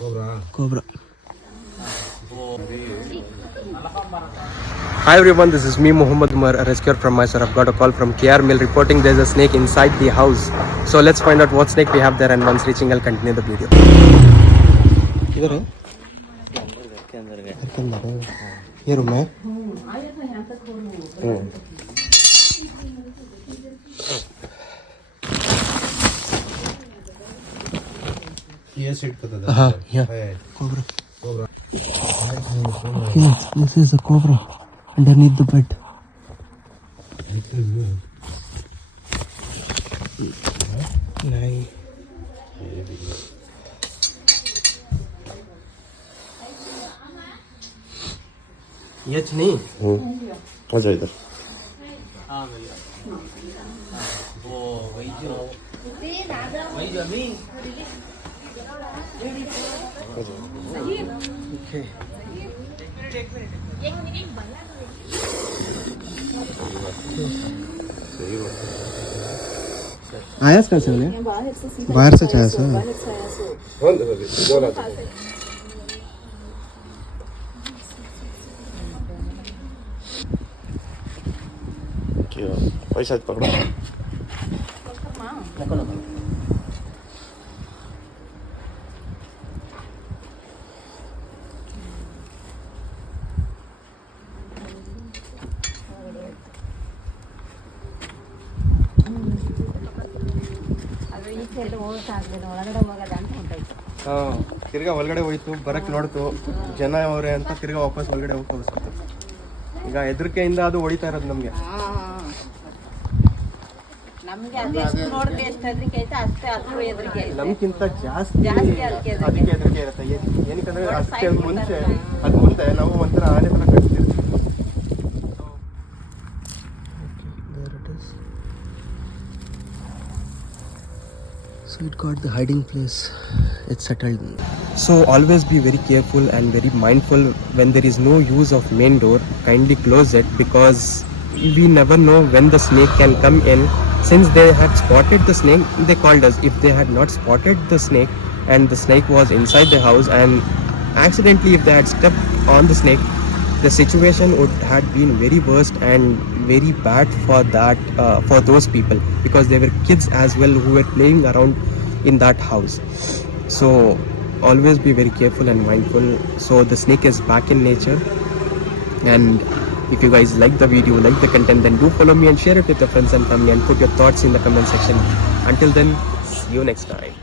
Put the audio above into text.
Cobra. Hi everyone, this is me Muhammad Umar, a rescuer from Mysore. I've got a call from KR Mill reporting there's a snake inside the house. So let's find out what snake we have there, and once reaching I'll continue the video. किधर है? के अंदर है. ये room है. ये set करता था. हाँ, yeah. Cobra. Yes, this is a cobra underneath the bed. नहीं. ये नहीं. आजा इधर. हाँ भैया. वो वही जो अभी. Okay. आया कहाँ से उन्हें? बाहर से आया सर. क्या पैसा पकड़ो. ತಿರ್ಗಾ ಒಳಗಡೆ ಹೋಯ್ತು, ಬರಕ್ ನೋಡ್ತು ಜನ ಅವರೇ ಅಂತ ತಿರ್ಗಾ ವಾಪಸ್ ಒಳಗಡೆ ಹೋಗಿ ತೋರಿಸ್ತು. ಈಗ ಹೆದರಿಕೆಯಿಂದ ಅದು ಹೊಡಿತಾ ಇರೋದು ನಮ್ಗೆ. ನಮ್ಗಿಂತ ಜಾಸ್ತಿ ಅದಕ್ಕೆ ಹೆದರಿಕೆ ಇರುತ್ತೆ. ಏನಕ್ಕಂದ್ರೆ ಅದಕ್ಕೆ ಮುಂದೆ ನಾವು ಒಂಥರ ಆನೆ ತರ ಕಟ್ತೀವಿ. So it got the hiding place. It's settled. So always be very careful and very mindful when there is no use of main door. Kindly close it because we never know when the snake can come in. Since they had spotted the snake, they called us. If they had not spotted the snake and the snake was inside the house and accidentally if they had stepped on the snake, the situation would have been very worst and very bad for those people, because there were kids as well who were playing around in that house. So always be very careful and mindful. So the snake is back in nature, and if you guys like the video, like the content, then do follow me and share it with your friends and family and put your thoughts in the comment section. Until then, see you next time.